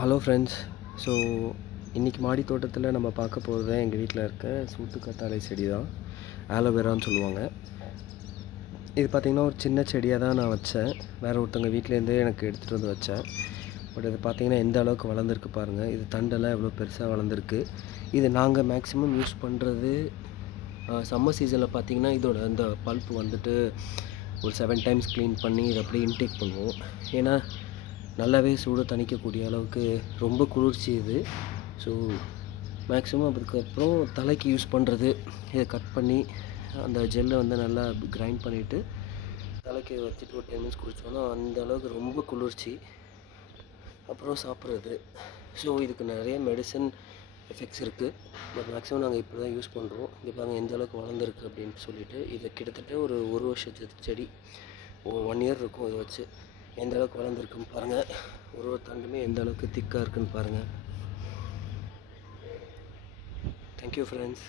Hello friends. So இன்றைக்கி மாடி தோட்டத்தில் நம்ம பார்க்க போகிறது எங்கள் வீட்டில் இருக்க சூட்டு கத்தாழை செடி தான். ஆலோவேரான்னு சொல்லுவாங்க. இது பார்த்திங்கன்னா ஒரு சின்ன செடியாக தான் நான் வச்சேன். வேறு ஒருத்தவங்க வீட்டிலேருந்தே எனக்கு எடுத்துகிட்டு வந்து வச்சேன். பட் இது பார்த்திங்கன்னா எந்த அளவுக்கு வளர்ந்துருக்கு பாருங்கள். இது தண்டெல்லாம் எவ்வளோ பெருசாக வளர்ந்துருக்கு. இது நாங்கள் மேக்ஸிமம் யூஸ் பண்ணுறது சம்மர் சீசனில் பார்த்திங்கன்னா இதோட அந்த பல்ப்பு வந்துட்டு ஒரு 7 டைம்ஸ் க்ளீன் பண்ணி இதை அப்படியே இன்டேக் பண்ணுவோம். ஏன்னா நல்லாவே சூடு தணிக்கக்கூடிய அளவுக்கு ரொம்ப குளிர்ச்சி இது. ஸோ மேக்ஸிமம் அதுக்கப்புறம் தலைக்கு யூஸ் பண்ணுறது, இதை கட் பண்ணி அந்த ஜெல்லை வந்து நல்லா கிரைண்ட் பண்ணிவிட்டு தலைக்கு வச்சுட்டு ஒரு 10 மினிட்ஸ் குடித்தோன்னா அந்த அளவுக்கு ரொம்ப குளிர்ச்சி. அப்புறம் சாப்பிட்றது. ஸோ இதுக்கு நிறைய மெடிசன் எஃபெக்ட்ஸ் இருக்குது. பட் மேக்ஸிமம் நாங்கள் இப்படி தான் யூஸ் பண்ணுறோம். இங்கே பாருங்கள் எந்த அளவுக்கு வளர்ந்துருக்கு அப்படின்ட்டு சொல்லிட்டு. இது கிட்டத்தட்ட ஒரு வருஷத்து செடி. 1 இயர் இருக்கும் இதை வச்சு. எந்த அளவுக்கு வளர்ந்துருக்குன்னு பாருங்கள். ஒரு தண்டுமே எந்த அளவுக்கு திக்காக இருக்குன்னு பாருங்கள். Thank you friends.